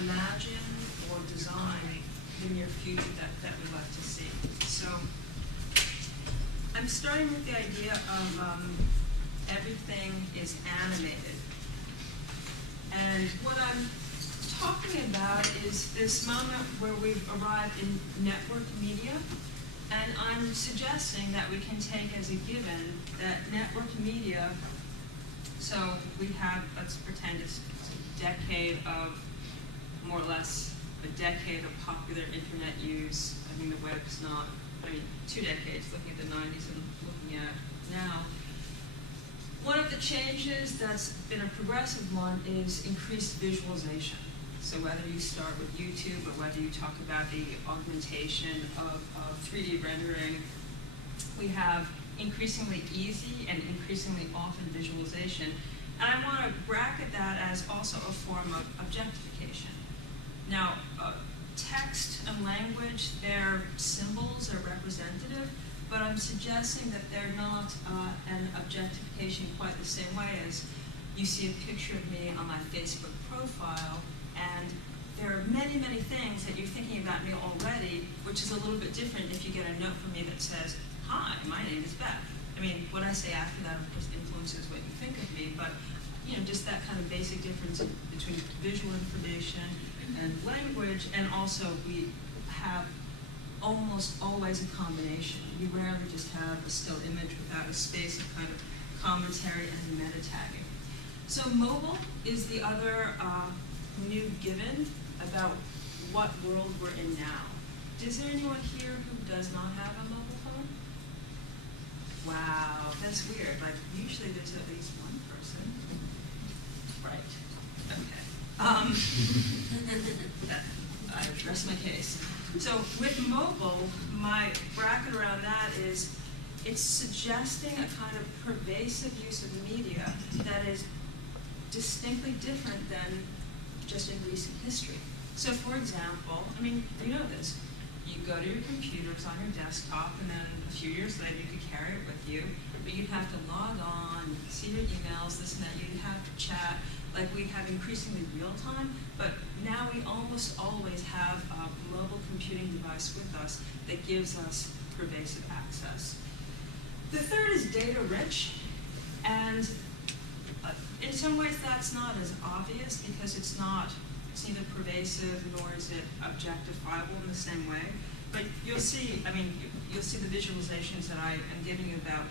imagine or design the near future that we'd like to see. So I'm starting with the idea of everything is animated. And what I'm talking about is this moment where we've arrived in network media, and I'm suggesting that we can take as a given that network media, so we have, let's pretend it's a decade of, more or less, a decade of popular internet use. I mean, the web's not, 2 decades, looking at the 90s and looking at now. One of the changes that's been a progressive one is increased visualization. So whether you start with YouTube or whether you talk about the augmentation of 3D rendering, we have increasingly easy and increasingly often visualization. And I want to bracket that as also a form of objectification. Now, text and language, their symbols are representative, but I'm suggesting that they're not an objectification quite the same way as you see a picture of me on my Facebook profile, and there are many, many things that you're thinking about me already, which is a little bit different if you get a note from me that says, "Hi, my name is Beth." I mean, what I say after that, of course, influences what you think of me, but just that kind of basic difference between visual information and language, and also we have almost always a combination. We rarely just have a still image without a space of kind of commentary and meta tagging. So mobile is the other new given about what world we're in now. Is there anyone here who does not have a mobile phone? Wow, that's weird. Like, usually there's at least one person. Right, okay. I rest my case. So with mobile, my bracket around that is it's suggesting a kind of pervasive use of media that is distinctly different than just in recent history. So for example, you know this, you go to your computer, it's on your desktop, and then a few years later you could carry it with you, but you'd have to log on, see your emails, this and that, you'd have to chat, like we have increasingly real time, but now we almost always have a mobile computing device with us that gives us pervasive access. The third is data rich, and in some ways that's not as obvious because it's neither pervasive nor is it objectifiable in the same way. But you'll see, you'll see the visualizations that I am giving you about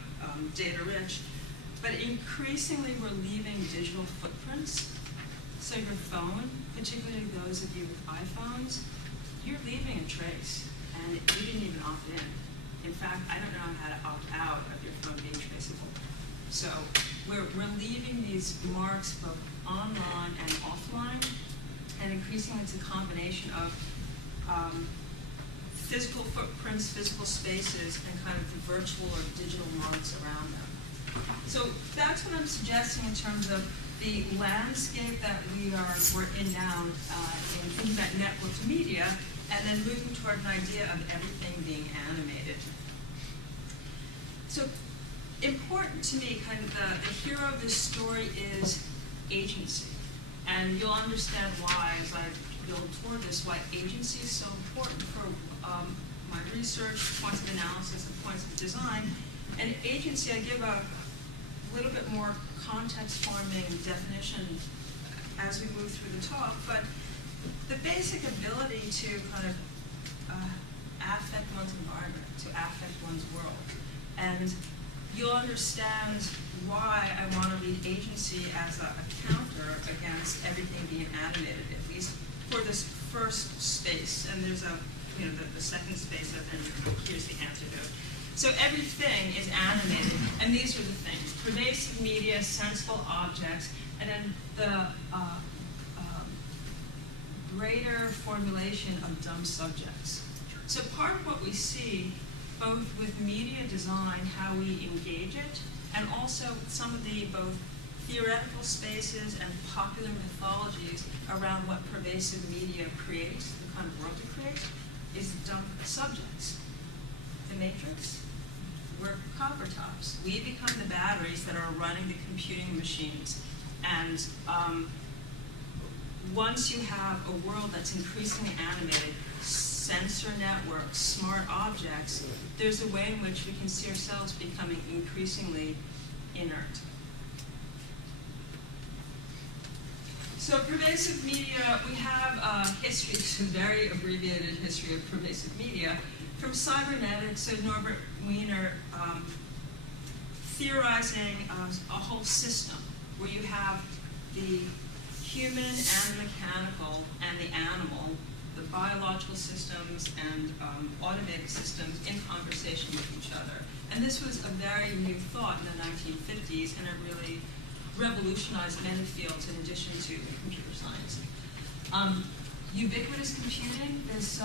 data rich. But increasingly we're leaving digital footprints. So your phone, particularly those of you with iPhones, you're leaving a trace, and you didn't even opt in. In fact, I don't know how to opt out of your phone being traceable. So we're leaving these marks both online and offline, and increasingly it's a combination of physical footprints, physical spaces, and kind of the virtual or digital marks around them. So that's what I'm suggesting in terms of the landscape that we're in now in thinking about networked media, and then moving toward an idea of everything being animated. So important to me, kind of the hero of this story is agency. And you'll understand why, as I build toward this, why agency is so important for my research, points of analysis, and points of design. And agency, I give a little bit more context-forming definition as we move through the talk, but the basic ability to kind of affect one's environment, to affect one's world. And you'll understand why I want to read agency as a counter against everything being animated, at least for this first space. And there's the second space, and here's the antidote. So everything is animated, and these are the things: pervasive media, sensible objects, and then the greater formulation of dumb subjects. So part of what we see, both with media design, how we engage it, and also some of the both theoretical spaces and popular mythologies around what pervasive media creates, the kind of world it creates, is dumb subjects. The Matrix, we're copper tops. We become the batteries that are running the computing machines. And once you have a world that's increasingly animated, sensor networks, smart objects, there's a way in which we can see ourselves becoming increasingly inert. So pervasive media, we have a history, it's a very abbreviated history of pervasive media, from cybernetics, so Norbert Wiener theorizing a whole system where you have the human and the mechanical and the animal, the biological systems and automated systems in conversation with each other. And this was a very new thought in the 1950s, and it really revolutionized many fields in addition to computer science. Ubiquitous computing, this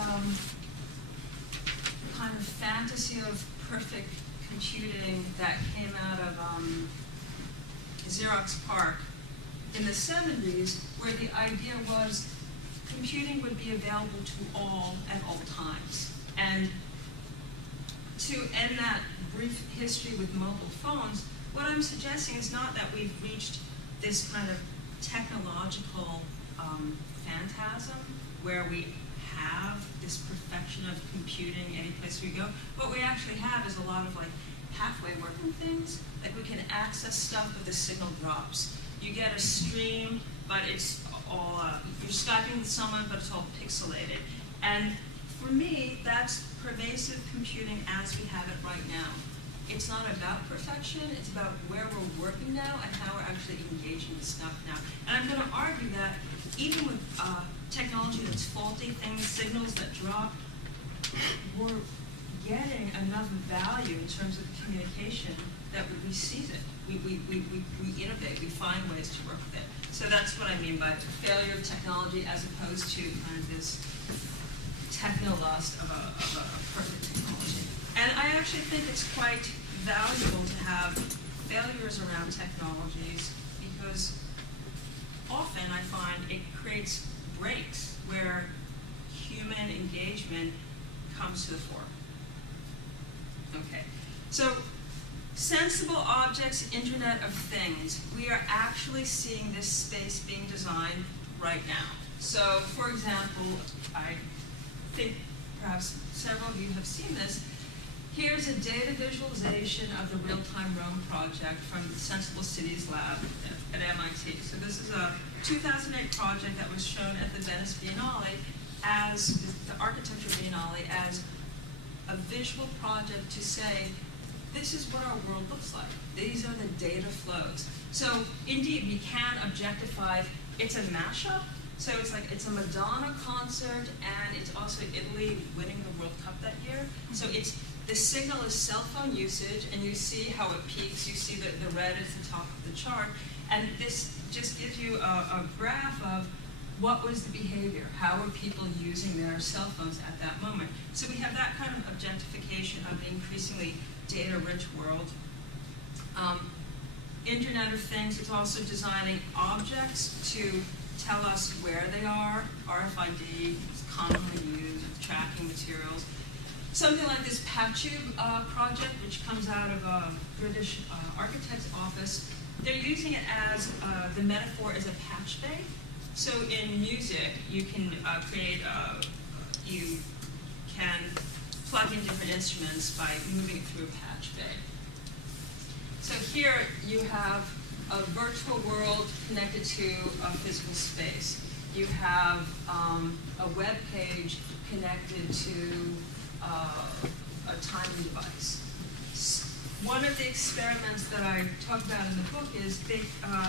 kind of fantasy of perfect computing that came out of Xerox PARC in the 70s, where the idea was computing would be available to all at all times. And to end that brief history with mobile phones, what I'm suggesting is not that we've reached this kind of technological phantasm where we have this perfection of computing any place we go. What we actually have is a lot of like halfway working things. Like we can access stuff with the signal drops. You get a stream, but it's all, you're Skyping with someone, but it's all pixelated. And for me, that's pervasive computing as we have it right now. It's not about perfection, it's about where we're working now and how we're actually engaging with stuff now. And I'm going to argue that even with technology that's faulty, things, signals that drop, we're getting enough value in terms of communication that we seize it. We innovate, we find ways to work with it. So that's what I mean by the failure of technology as opposed to kind of this techno-lust of a perfect technology. And I actually think it's quite valuable to have failures around technologies because often I find it creates breaks where human engagement comes to the fore. Okay, so sensible objects, Internet of Things. We are actually seeing this space being designed right now. So, for example, I think perhaps several of you have seen this. Here's a data visualization of the Real-Time Rome project from the Sensible Cities Lab at MIT. So this is a 2008 project that was shown at the Venice Biennale as, the Architecture Biennale, as a visual project to say, this is what our world looks like. These are the data flows. So indeed, we can objectify, it's a mashup. So it's like, it's a Madonna concert and it's also Italy winning the World Cup that year. So it's, the signal is cell phone usage, and you see how it peaks. You see that the red is the top of the chart. And this just gives you a graph of what was the behavior. How were people using their cell phones at that moment? So we have that kind of objectification of the increasingly data-rich world. Internet of Things is also designing objects to tell us where they are. RFID is commonly used with tracking materials. Something like this PatTube project, which comes out of a British architect's office, they're using it as, the metaphor is a patch bay. So in music, you can you can plug in different instruments by moving it through a patch bay. So here you have a virtual world connected to a physical space. You have a web page connected to a timing device. One of the experiments that I talk about in the book is they,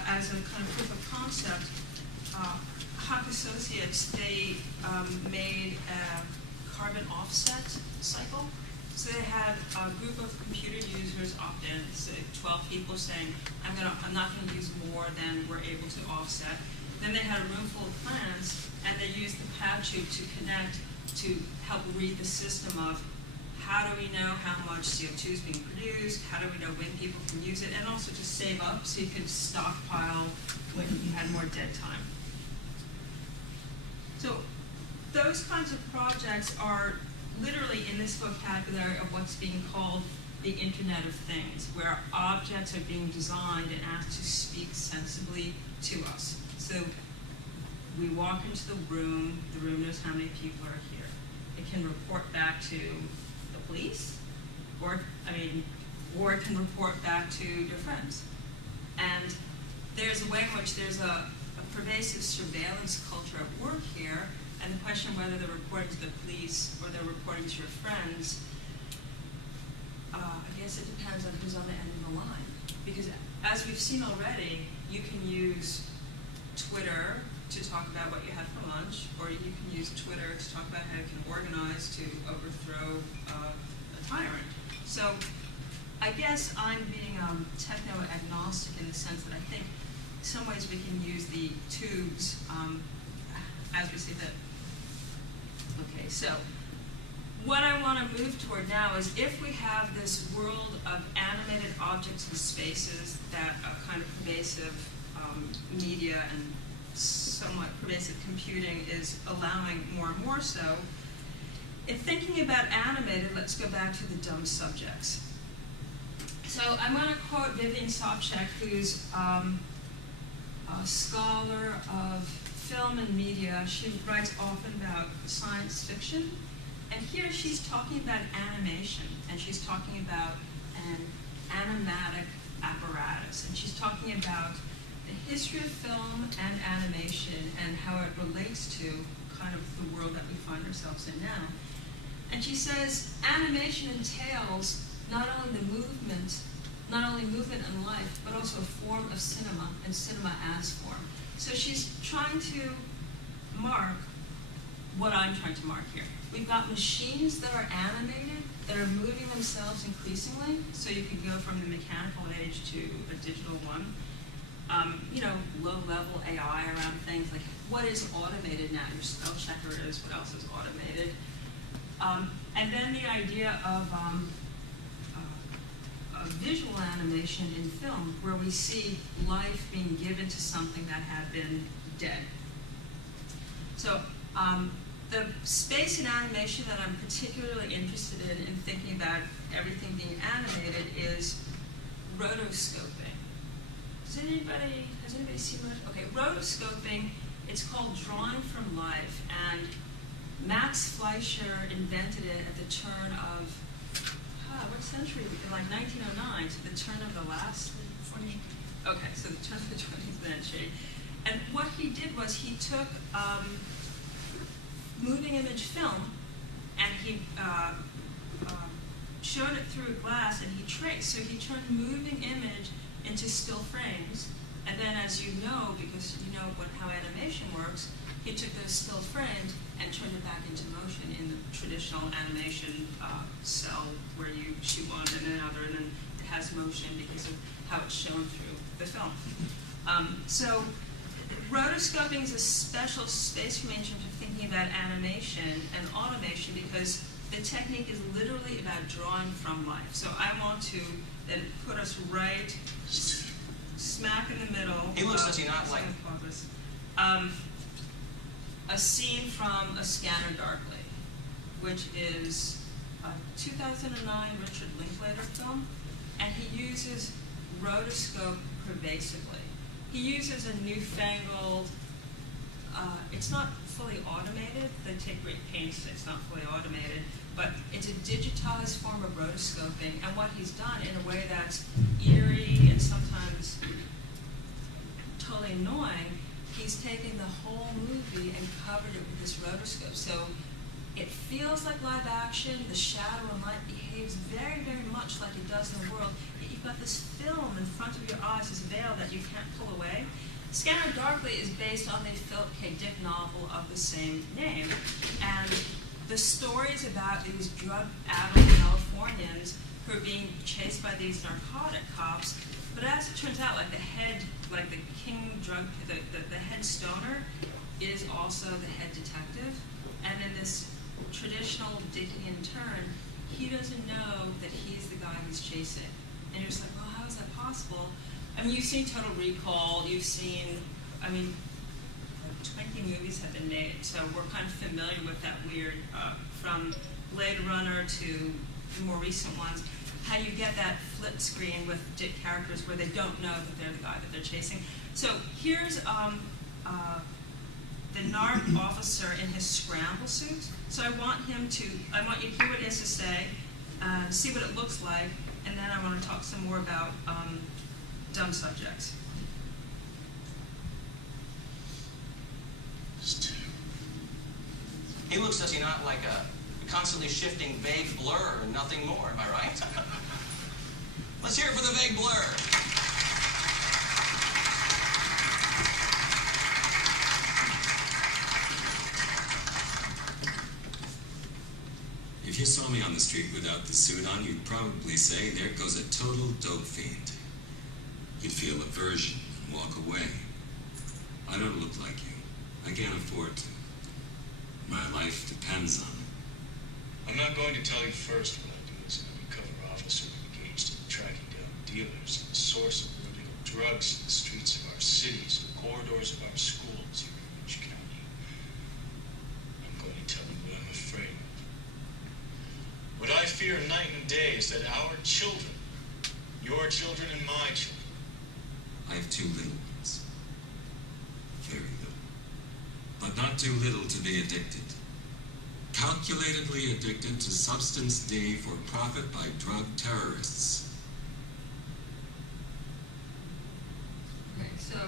as a kind of proof of concept, Hawk Associates, they made a carbon offset cycle. So they had a group of computer users opt in, so 12 people saying, I'm not going to use more than we're able to offset. Then they had a room full of plants, and they used the PatTube to connect to help read the system of how do we know how much CO2 is being produced, how do we know when people can use it, and also to save up so you could stockpile when you had more dead time. So those kinds of projects are literally in this vocabulary of what's being called the Internet of Things, where objects are being designed and asked to speak sensibly to us. So we walk into the room knows how many people are here. It can report back to the police, or it can report back to your friends. And there's a way in which there's a pervasive surveillance culture at work here, and the question of whether they're reporting to the police or they're reporting to your friends, I guess it depends on who's on the end of the line. Because as we've seen already, you can use Twitter to talk about what you had for lunch, or you can use Twitter to talk about how you can organize to overthrow a tyrant. So I guess I'm being techno-agnostic in the sense that I think in some ways we can use the tubes as we see that. Okay, so what I want to move toward now is if we have this world of animated objects and spaces that are kind of pervasive media and somewhat pervasive computing is allowing more and more so, in thinking about animated, let's go back to the dumb subjects. So I'm going to quote Vivian Sobchak, who's a scholar of film and media. She writes often about science fiction. And here she's talking about animation, and she's talking about an animatic apparatus. And she's talking about the history of film and animation and how it relates to kind of the world that we find ourselves in now. And she says animation entails not only movement in life, but also a form of cinema, and cinema as form. So she's trying to mark what I'm trying to mark here. We've got machines that are animated, that are moving themselves increasingly, so you can go from the mechanical age to a digital one. Low-level AI around things like what is automated now? Your spell checker is, what else is automated? And then the idea of visual animation in film, where we see life being given to something that had been dead. So the space in animation that I'm particularly interested in thinking about everything being animated is rotoscoping. Has anybody seen that? Okay, rotoscoping, it's called drawing from life, and Max Fleischer invented it at the turn of, what century? Like 1909, so the turn of the last 20. Okay, so the turn of the 20th century. And what he did was he took moving image film, and he showed it through a glass, and he traced. So he turned moving image into still frames, and then, as you know, because you know how animation works, he took those still frames and turned it back into motion in the traditional animation cell, where you shoot one and then another, and then it has motion because of how it's shown through the film. So rotoscoping is a special space for me in terms of thinking about animation and automation, because the technique is literally about drawing from life. So I want to then put us right smack in the middle. He looks, does he not, like a scene from A Scanner Darkly, which is a 2009 Richard Linklater film, and he uses rotoscope pervasively. He uses a newfangled, it's not fully automated, they take great pains to say it's not fully automated, but it's a digitized form of rotoscoping, and what he's done in a way that's eerie and sometimes totally annoying, he's taken the whole movie and covered it with this rotoscope. So it feels like live action, the shadow and light behaves very, very much like it does in the world, yet you've got this film in front of your eyes, this veil that you can't pull away. Scanner Darkly is based on the Philip K. Dick novel of the same name, and the stories about these drug-addled Californians who are being chased by these narcotic cops, but as it turns out, like the head stoner is also the head detective, and in this traditional Dickian turn, he doesn't know that he's the guy he's chasing. And you're just like, well, how is that possible? I mean, you've seen Total Recall, you've seen, 20 movies have been made, so we're kind of familiar with that weird, from Blade Runner to the more recent ones, how you get that flip screen with Dick characters where they don't know that they're the guy that they're chasing. So here's the NARC officer in his scramble suit. So I want you to hear what he has to say, see what it looks like, and then I want to talk some more about dumb subjects. He looks, does he not, like a constantly shifting vague blur and nothing more, am I right? Let's hear it for the vague blur. If you saw me on the street without the suit on, you'd probably say, there goes a total dope fiend. You'd feel aversion and walk away. I don't look like you. I can't afford to. My life depends on it. I'm not going to tell you first what I do as an undercover officer engaged in tracking down dealers and the source of illegal drugs in the streets of our cities, the corridors of our schools here in Orange County. I'm going to tell you what I'm afraid of. What I fear night and day is that our children, your children and my children, I have 2 little ones. Very little. But not too little to be addicted. Calculatedly addicted to substance D for profit by drug terrorists. Okay, so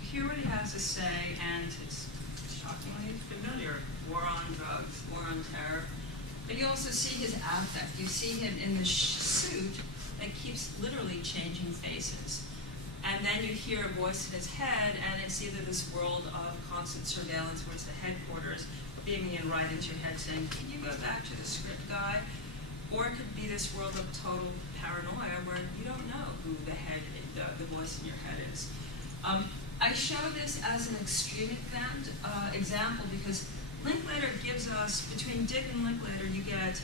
hear what he has to say, and it's shockingly familiar. War on drugs, war on terror. But you also see his affect. You see him in the suit that keeps literally changing faces. And then you hear a voice in his head, and it's either this world of constant surveillance where it's the headquarters beaming in right into your head saying, can you go back to the script guy? Or it could be this world of total paranoia where you don't know who the voice in your head is. I show this as an extreme example because Linklater gives us, between Dick and Linklater, you get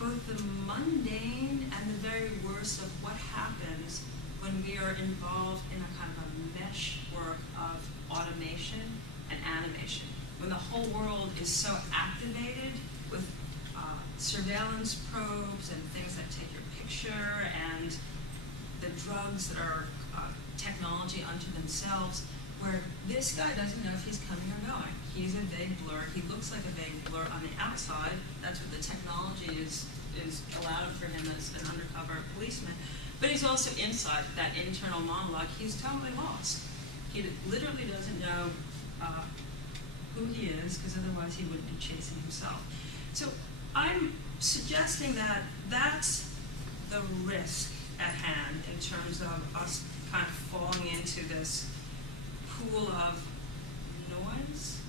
both the mundane and the very worst of what happens when we are involved in a kind of a meshwork of automation and animation. When the whole world is so activated with surveillance probes and things that take your picture and the drugs that are technology unto themselves, where this guy doesn't know if he's coming or going. He's a vague blur. He looks like a vague blur on the outside. That's what the technology is allowed for him as an undercover policeman. But he's also inside that internal monologue. He's totally lost. He literally doesn't know who he is, because otherwise he wouldn't be chasing himself. So I'm suggesting that that's the risk at hand in terms of us kind of falling into this pool of noise,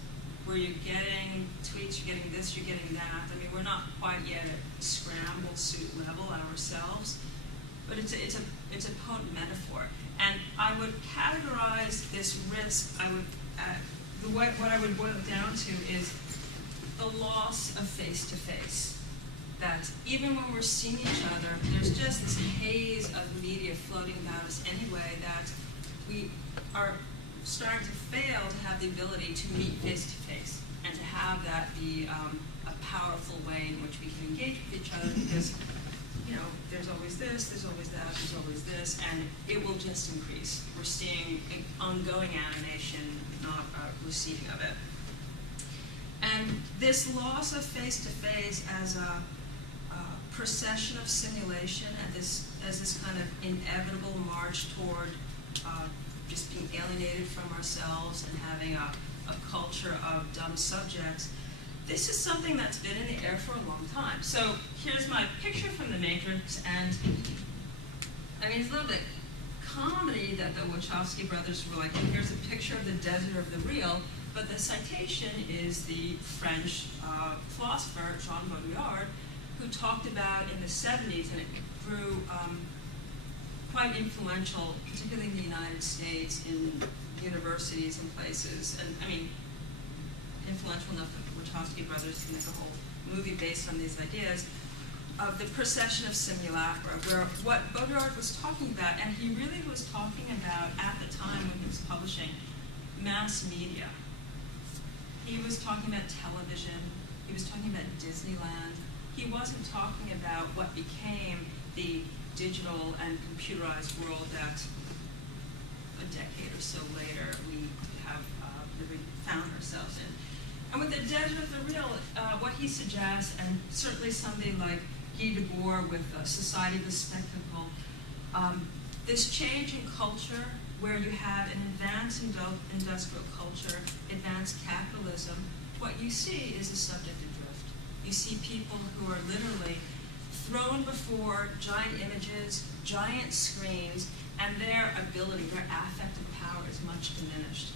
where you're getting tweets, you're getting this, you're getting that. I mean, we're not quite yet at scramble suit level ourselves, but it's a potent metaphor. And I would categorize this risk, what I would boil it down to is the loss of face-to-face. That even when we're seeing each other, there's just this haze of media floating about us anyway, that we are starting to fail to have the ability to meet face-to-face and to have that be a powerful way in which we can engage with each other, because there's always this, there's always that, there's always this, and it will just increase. We're seeing an ongoing animation, not a receding of it. And this loss of face-to-face as a procession of simulation, and as this kind of inevitable march toward just being alienated from ourselves and having a culture of dumb subjects, this is something that's been in the air for a long time. So here's my picture from The Matrix, and I mean, it's a little bit comedy that the Wachowski brothers were like, here's a picture of the desert of the real, but the citation is the French philosopher Jean Baudrillard, who talked about in the 70s, and it grew quite influential, particularly in the United States, in universities and places, and I mean, influential enough that the Wachowski brothers can make a whole movie based on these ideas, of the procession of simulacra, where what Baudrillard was talking about, and he really was talking about, at the time when he was publishing, mass media. He was talking about television, he was talking about Disneyland. He wasn't talking about what became the digital and computerized world that a decade or so later we have the dead of the real, what he suggests, and certainly somebody like Guy Debord with Society of the Spectacle, this change in culture where you have an advanced industrial culture, advanced capitalism, what you see is a subjective drift. You see people who are literally thrown before giant images, giant screens, and their ability, their affective power is much diminished.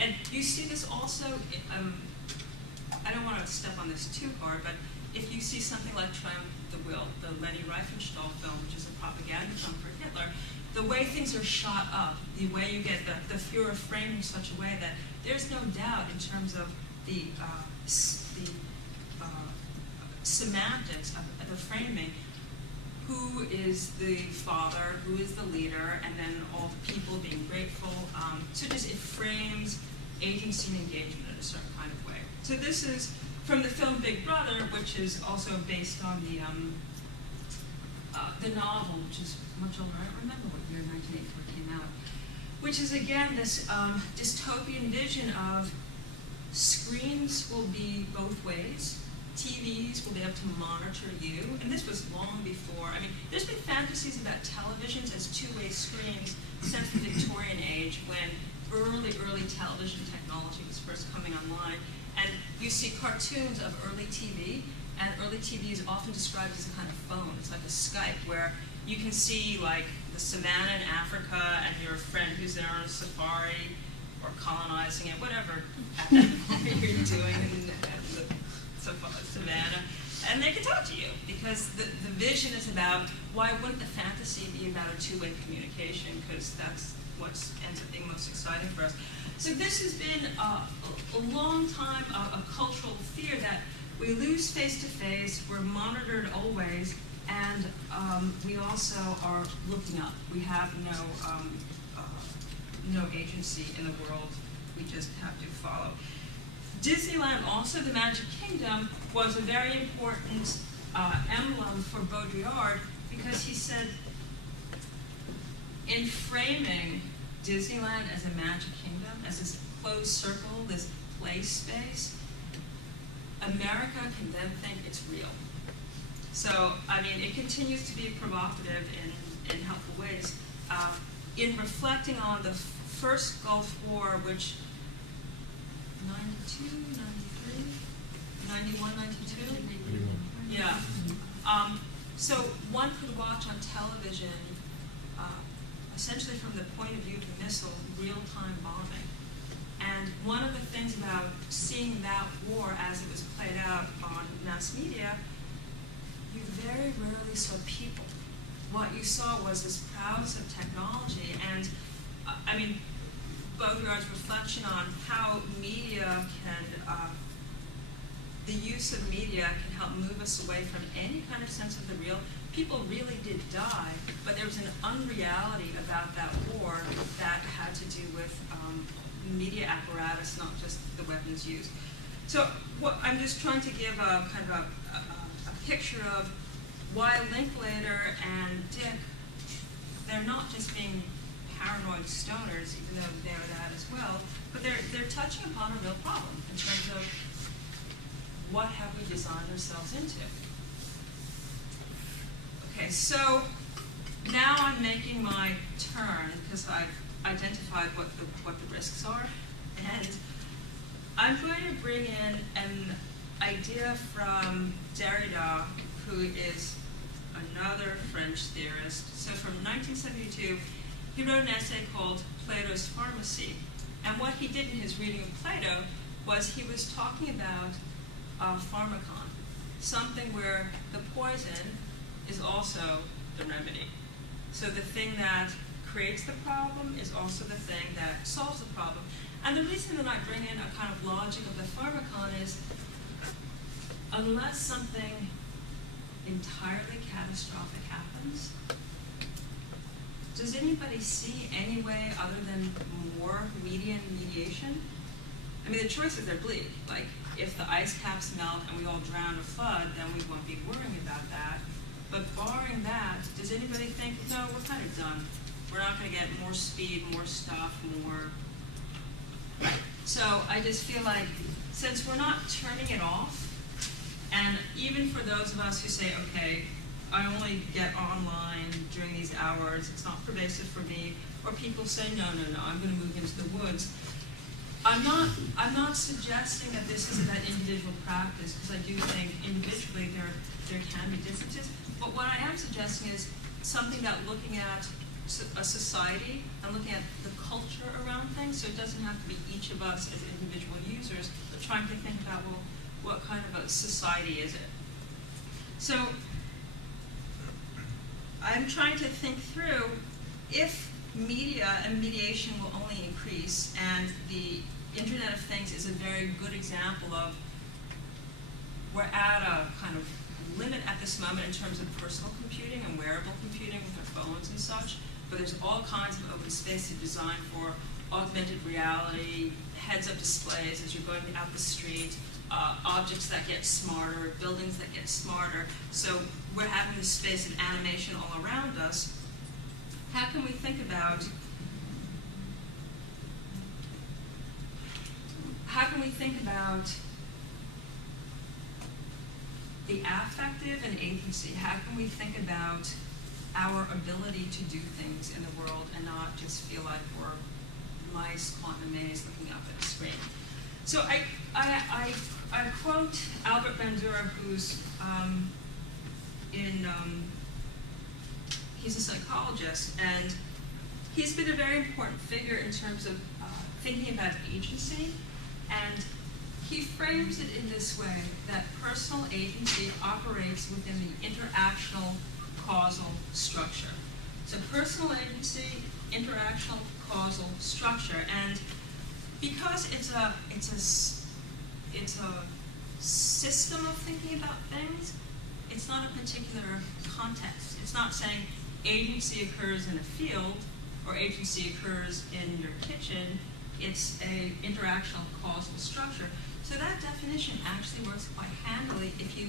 And you see this also, I don't want to step on this too hard, but if you see something like Triumph of the Will, the Leni Riefenstahl film, which is a propaganda film for Hitler, the way things are shot up, the way you get the Fuhrer framed in such a way that there's no doubt in terms of the semantics of the framing, who is the father, who is the leader, and then all the people being grateful. So just it frames agency and engagement in a certain kind of way. So this is from the film Big Brother, which is also based on the novel, which is much older. I don't remember what year 1984 came out. Which is again this dystopian vision of screens will be both ways. TVs will be able to monitor you, and this was long before. I mean, there's been fantasies about televisions as two-way screens since the Victorian age, when early television technology was first coming online. And you see cartoons of early TV, and early TV is often described as a kind of phone. It's like a Skype, where you can see like the savannah in Africa, and your friend who's there on a safari, or colonizing it, whatever at that point you're doing in the savannah, and they can talk to you, because the vision is about, why wouldn't the fantasy be about a two-way communication, because that's what ends up being most exciting for us. So this has been a long time a cultural fear that we lose face-to-face, we're monitored always, and we also are looking up. We have no agency in the world, we just have to follow. Disneyland, also the Magic Kingdom, was a very important emblem for Baudrillard, because he said, in framing Disneyland as a magic kingdom, as this closed circle, this play space, America can then think it's real. So, I mean, it continues to be provocative in helpful ways. In reflecting on the first Gulf War, which 92, 93, 91, 92? Yeah. So one could watch on television, essentially from the point of view of the missile, real-time bombing. And one of the things about seeing that war as it was played out on mass media, you very rarely saw people. What you saw was this prowess of technology, and I mean, Baudrillard's reflection on how media can, the use of media can help move us away from any kind of sense of the real. People really did die, but there was an unreality about that war that had to do with media apparatus, not just the weapons used. So I'm just trying to give a kind of a picture of why Linklater and Dick, they're not just being paranoid stoners, even though they're that as well, but they're touching upon a real problem in terms of what have we designed ourselves into. Okay, so now I'm making my turn, because I've identified what the risks are, and I'm going to bring in an idea from Derrida, who is another French theorist. So from 1972, he wrote an essay called Plato's Pharmacy. And what he did in his reading of Plato was he was talking about pharmacon, something where the poison is also the remedy. So the thing that creates the problem is also the thing that solves the problem. And the reason that I bring in a kind of logic of the pharmacon is, unless something entirely catastrophic happens, does anybody see any way other than more media and mediation? I mean, the choices are bleak. Like, if the ice caps melt and we all drown or flood, then we won't be worrying about that. But barring that, does anybody think, no, we're kind of done. We're not going to get more speed, more stuff, more... So I just feel like since we're not turning it off, and even for those of us who say, okay, I only get online during these hours, it's not pervasive for me, or people say, no, I'm going to move into the woods. I'm not suggesting that this is about individual practice, because I do think individually there can be differences. But what I am suggesting is something about looking at a society and looking at the culture around things. So it doesn't have to be each of us as individual users, but trying to think about, well, what kind of a society is it? So I'm trying to think through if media and mediation will only increase, and the Internet of Things is a very good example of, we're at a kind of limit at this moment in terms of personal computing and wearable computing with our phones and such, but there's all kinds of open space designed for augmented reality, heads-up displays as you're going out the street, objects that get smarter, buildings that get smarter. So we're having this space of animation all around us. How can we think about the affective and agency? How can we think about our ability to do things in the world and not just feel like we're mice caught in a maze looking up at a screen? So I quote Albert Bandura, who's he's a psychologist, and he's been a very important figure in terms of thinking about agency, and he frames it in this way, that personal agency operates within the interactional causal structure. So personal agency, interactional causal structure, and because it's a system of thinking about things, it's not a particular context. It's not saying agency occurs in a field or agency occurs in your kitchen. It's a interactional causal structure. So that definition actually works quite handily if you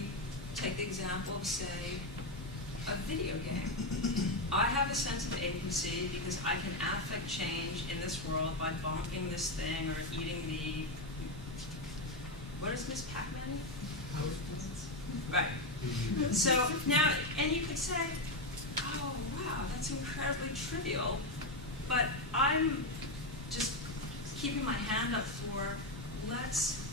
take the example of, say, a video game. I have a sense of agency because I can affect change in this world by bonking this thing or eating the, what is Miss Pac-Man? Right. So now, and you could say, oh wow, that's incredibly trivial, but I'm just keeping my hand up for, let's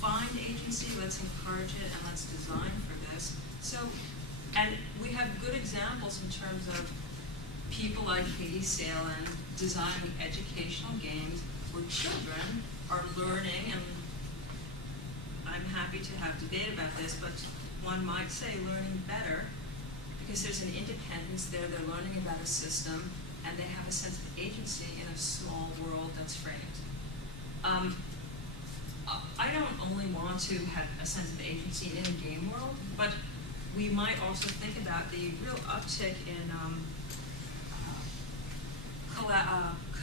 find agency, let's encourage it, and let's design for this. So, and we have good examples in terms of people like Katie Salen designing educational games where children are learning, and I'm happy to have debate about this, but one might say learning better because there's an independence there, they're learning about a system, and they have a sense of agency in a small world that's framed. I don't only want to have a sense of agency in a game world, but we might also think about the real uptick in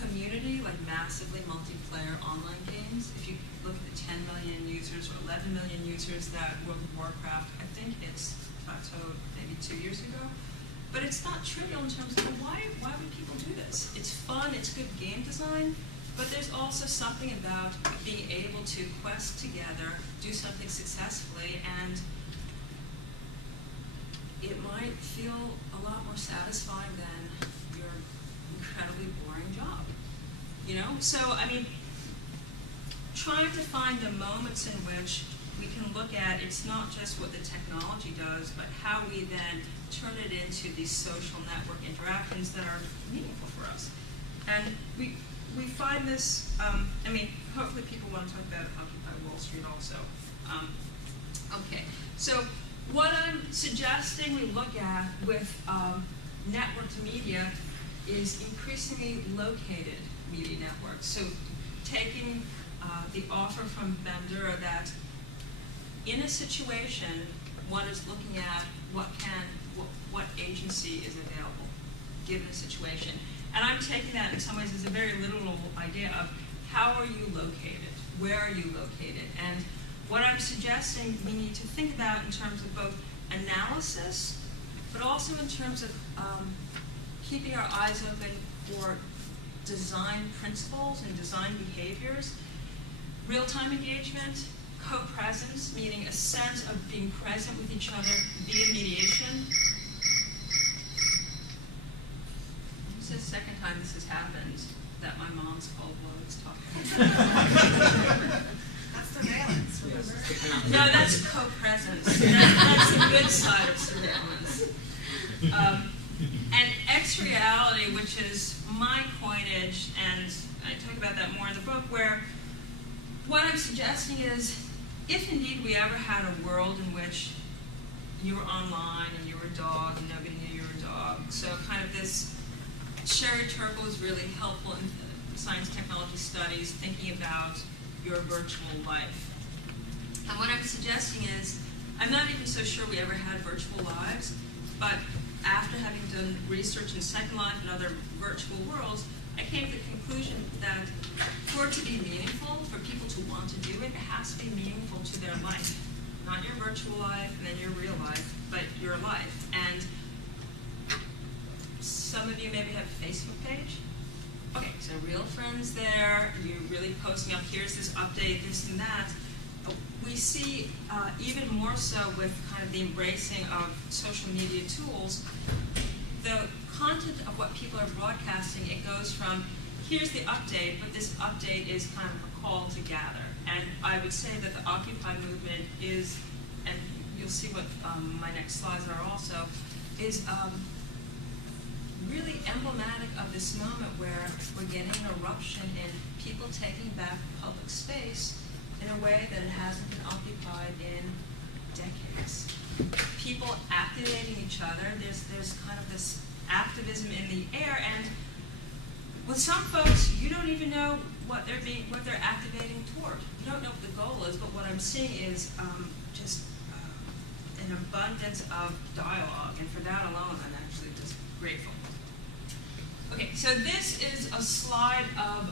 community, like massively multiplayer online games. If you look at the 10 million users or 11 million users that World of Warcraft, I think it's plateaued maybe 2 years ago. But it's not trivial in terms of why would people do this? It's fun, it's good game design, but there's also something about being able to quest together, do something successfully, and it might feel a lot more satisfying than your incredibly boring job. You know? So, I mean, trying to find the moments in which we can look at, it's not just what the technology does, but how we then turn it into these social network interactions that are meaningful for us. And we find this, I mean, hopefully people want to talk about Occupy Wall Street also. Okay, so what I'm suggesting we look at with networked media is increasingly located media networks. So taking the offer from Bandura that in a situation, one is looking at what agency is available given a situation. And I'm taking that in some ways as a very literal idea of how are you located? Where are you located? And what I'm suggesting we need to think about in terms of both analysis, but also in terms of keeping our eyes open for design principles and design behaviors. real-time engagement, co-presence, meaning a sense of being present with each other via mediation. This is the second time this has happened, that my mom's cold blood is talking. That's surveillance. Remember? No, that's co-presence. That's the good side of surveillance. And X-reality, which is my coinage, and I talk about that more in the book, where what I'm suggesting is, if indeed we ever had a world in which you were online and you were a dog and nobody knew you were a dog, so kind of this, Sherry Turkle is really helpful in science technology studies, thinking about your virtual life. And what I'm suggesting is, I'm not even so sure we ever had virtual lives, but after having done research in Second Life and other virtual worlds, I came to the conclusion that for it to be meaningful, for people to want to do it, it has to be meaningful to their life. Not your virtual life and then your real life, but your life. And some of you maybe have a Facebook page. Okay, so real friends there, you're really posting up, here's this update, this and that. We see even more so with kind of the embracing of social media tools, the content of what people are broadcasting, it goes from, here's the update, but this update is kind of a call to gather. And I would say that the Occupy movement is, and you'll see what my next slides are also, is really emblematic of this moment where we're getting an eruption in people taking back public space in a way that it hasn't been occupied in decades. People activating each other, there's kind of this activism in the air, and with some folks, you don't even know what they're activating toward. You don't know what the goal is, but what I'm seeing is just an abundance of dialogue, and for that alone, I'm actually just grateful. Okay, so this is a slide of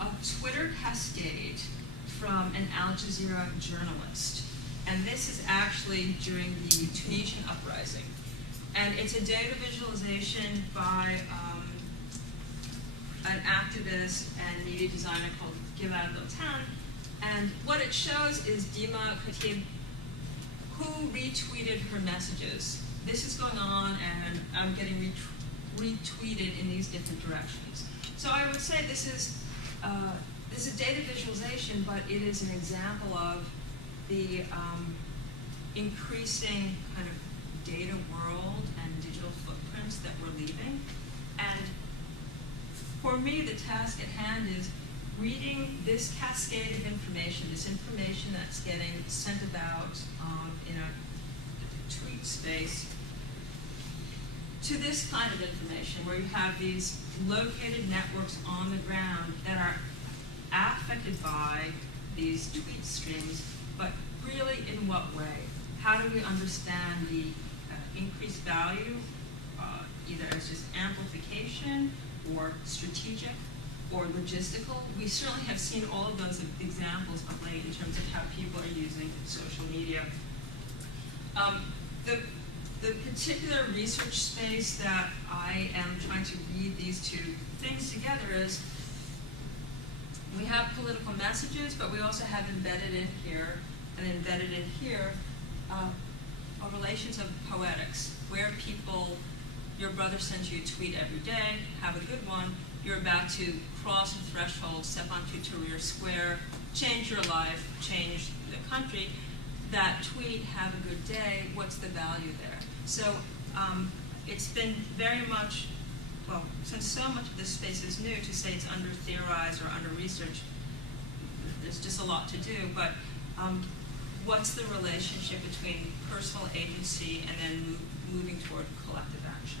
a Twitter cascade from an Al Jazeera journalist. And this is actually during the Tunisian uprising. And it's a data visualization by an activist and media designer called Gilad Lotan. And what it shows is Dima Khatib, who retweeted her messages. This is going on, and I'm getting retweeted in these different directions. So I would say this is a data visualization, but it is an example of the increasing kind of data world and digital footprints that we're leaving. And for me, the task at hand is reading this cascade of information, this information that's getting sent about in a tweet space, to this kind of information where you have these located networks on the ground that are affected by these tweet streams, but really in what way? How do we understand the increased value, either as just amplification or strategic or logistical? We certainly have seen all of those examples of late in terms of how people are using social media. The particular research space that I am trying to read these two things together is, we have political messages, but we also have embedded in here relations of poetics, where people, your brother sends you a tweet every day, have a good one, you're about to cross a threshold, step onto Tahrir Square, change your life, change the country, that tweet, have a good day, what's the value there? So it's been very much, well, since so much of this space is new, to say it's under-theorized or under-researched, there's just a lot to do, but what's the relationship between personal agency and then moving toward collective action?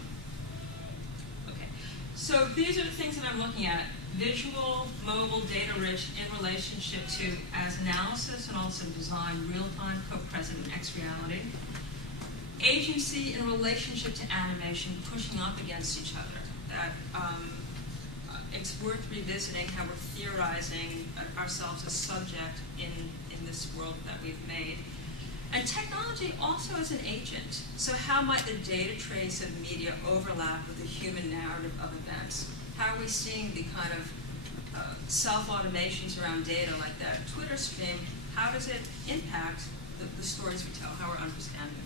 Okay, so these are the things that I'm looking at. Visual, mobile, data-rich in relationship to, as analysis and also design, real-time, co-present, and X-reality. Agency in relationship to animation, pushing up against each other. That it's worth revisiting how we're theorizing ourselves as subject in this world that we've made. And technology also is an agent. So how might the data trace of media overlap with the human narrative of events? How are we seeing the kind of self-automations around data like that Twitter stream, how does it impact the stories we tell, how we're understanding